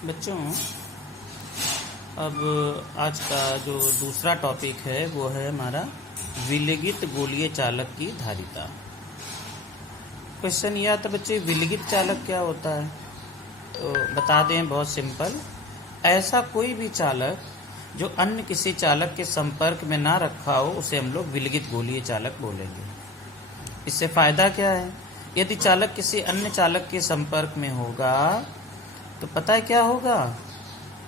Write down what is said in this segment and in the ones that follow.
बच्चों, अब आज का जो दूसरा टॉपिक है वो है हमारा विलगित गोलीय चालक की धारिता। क्वेश्चन यह था बच्चे, विलगित चालक क्या होता है? तो बता दें, बहुत सिंपल। ऐसा कोई भी चालक जो अन्य किसी चालक के संपर्क में ना रखा हो उसे हम लोग विलगित गोलीय चालक बोलेंगे। इससे फायदा क्या है? यदि चालक किसी अन्य चालक के संपर्क में होगा तो पता है क्या होगा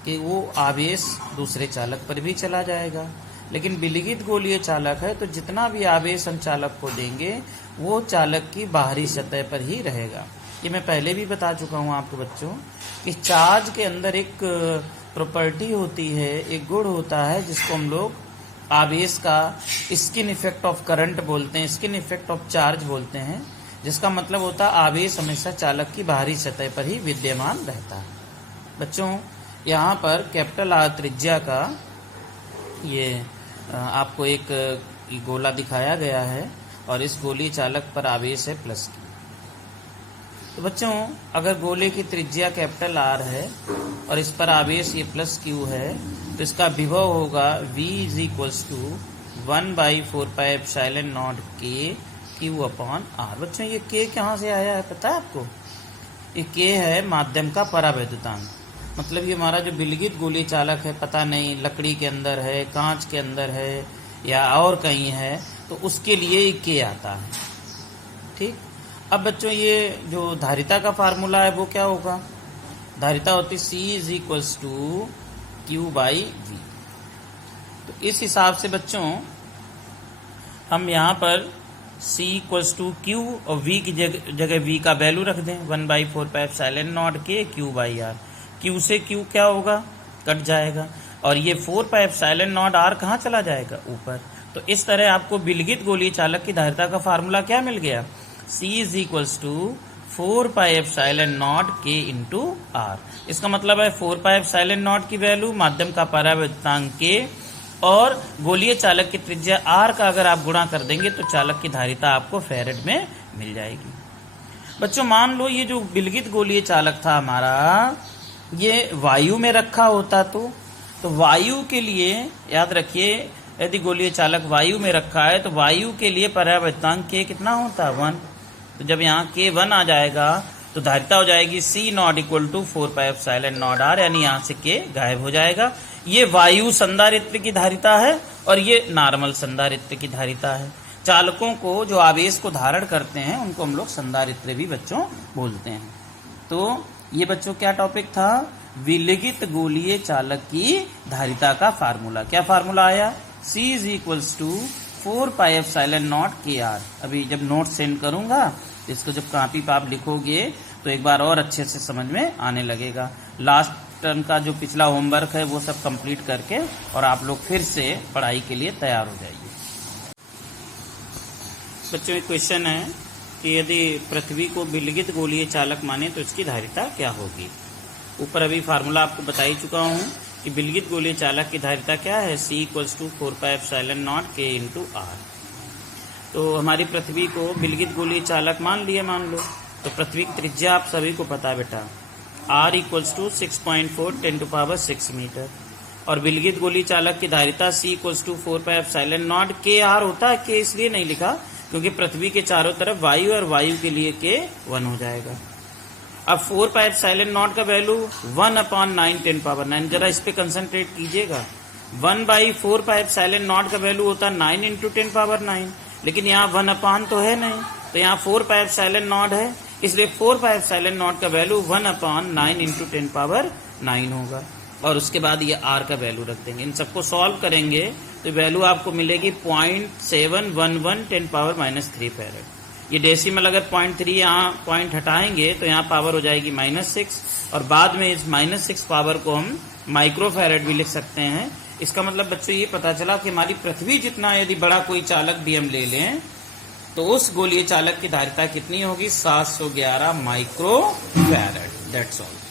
कि वो आवेश दूसरे चालक पर भी चला जाएगा। लेकिन विलगित गोलीय चालक है तो जितना भी आवेश हम चालक को देंगे वो चालक की बाहरी सतह पर ही रहेगा। ये मैं पहले भी बता चुका हूँ आपको बच्चों कि चार्ज के अंदर एक प्रॉपर्टी होती है, एक गुण होता है जिसको हम लोग आवेश का स्किन इफेक्ट ऑफ करंट बोलते हैं, स्किन इफेक्ट ऑफ चार्ज बोलते हैं, जिसका मतलब होता है आवेश हमेशा चालक की बाहरी सतह पर ही विद्यमान रहता है। बच्चों, यहाँ पर कैपिटल आर त्रिज्या का ये आपको एक गोला दिखाया गया है और इस गोलीय चालक पर आवेश है प्लस Q। तो बच्चों, अगर गोले की त्रिज्या कैपिटल आर है और इस पर आवेश ये प्लस Q है तो इसका विभव होगा V is equals to 1/4πε0 K Q/R। बच्चों, ये K कहाँ से आया है पता है आपको? ये K है माध्यम का परावैद्युतांक। मतलब ये हमारा जो विलगित गोलीय चालक है, पता नहीं लकड़ी के अंदर है, कांच के अंदर है या और कहीं है, तो उसके लिए ये K आता है। ठीक। अब बच्चों, ये जो धारिता का फार्मूला है वो क्या होगा? धारिता होती C is equals to Q/V। तो इस हिसाब से बच्चों हम यहाँ पर C इक्वल्स टू Q और V की जगह V का वैल्यू रख दें 1/4πε0 K Q/R। Q से Q क्या होगा? कट जाएगा और ये 4πε0 R कहाँ चला जाएगा? ऊपर। तो इस तरह आपको विलगित गोलीय चालक की धारिता का फार्मूला क्या मिल गया? C is equals to 4πε0 K into R। इसका मतलब है 4πε0 की वैल्यू, माध्यम का परावैद्युतांक K और गोलीय चालक की त्रिज्या R का अगर आप गुणा कर देंगे तो चालक की धारिता आपको फैरेड में मिल जाएगी। बच्चों, मान लो ये जो विलगित गोलीय चालक था हमारा, ये वायु में रखा होता तो वायु के लिए याद रखिए, यदि गोलीय चालक वायु में रखा है तो वायु के लिए परावैद्युतांक K कितना होता है? 1। तो जब यहाँ K 1 आ जाएगा तो धारिता हो जाएगी C0 इक्वल टू 4πε0 R, यानी यहाँ से K गायब हो जाएगा। ये वायु संधारित्र की धारिता है और ये नॉर्मल संधारित्र की धारिता है। चालकों को जो आवेश को धारण करते हैं उनको हम लोग संधारित्र भी बच्चों बोलते हैं। तो ये बच्चों क्या टॉपिक था? विलगित गोलीय चालक की धारिता का फार्मूला। क्या फार्मूला आया? C is equals to 4πε0 KR। अभी जब नोट सेंड करूंगा इसको जब कॉपी पर आप लिखोगे तो एक बार और अच्छे से समझ में आने लगेगा। लास्ट टर्म का जो पिछला होमवर्क है वो सब कंप्लीट करके और आप लोग फिर से पढ़ाई के लिए तैयार हो जाइए। बच्चों, एक क्वेश्चन है कि यदि पृथ्वी को विलगित गोलीय चालक माने तो इसकी धारिता क्या होगी? ऊपर अभी फार्मूला आपको बता ही चुका हूँ कि विलगित गोलीय चालक की धारिता क्या है? C equals to 4πε0 K into R। तो हमारी पृथ्वी को विलगित गोलीय चालक मान लो। तो पृथ्वी की त्रिज्या आप सभी को पता है बेटा, R इक्वल्स टू 6.4 10⁻6 मीटर और विलगित गोलीय चालक की धारिता C इक्वल्स टू 4πε0 KR होता है। K इसलिए नहीं लिखा क्योंकि पृथ्वी के चारों तरफ वायु और वायु के लिए K 1 हो जाएगा। अब 4πε0 का वैल्यू 1/9 10⁻9, जरा इस पे कंसंट्रेट कीजिएगा। 1/4πε0 का वैल्यू होता है 9 इंटू 10⁻9, लेकिन यहाँ 1 तो है नहीं, तो यहाँ 4πε0 है, इसलिए 4πε0 का वैल्यू 1/9 इंटू 10⁻9 होगा और उसके बाद ये R का वैल्यू रख देंगे। इन सबको सॉल्व करेंगे तो वैल्यू आपको मिलेगी 0.711 10⁻−3 फैरेड। ये डेसिमल अगर 0.3 यहाँ पॉइंट हटाएंगे तो यहाँ पावर हो जाएगी -6 और बाद में इस -6 पावर को हम माइक्रो फैरेड भी लिख सकते हैं। इसका मतलब बच्चों ये पता चला कि हमारी पृथ्वी जितना यदि बड़ा कोई चालक भी हम ले लें तो उस गोलीय चालक की धारिता कितनी होगी? 711 माइक्रो फैरेड। That's all.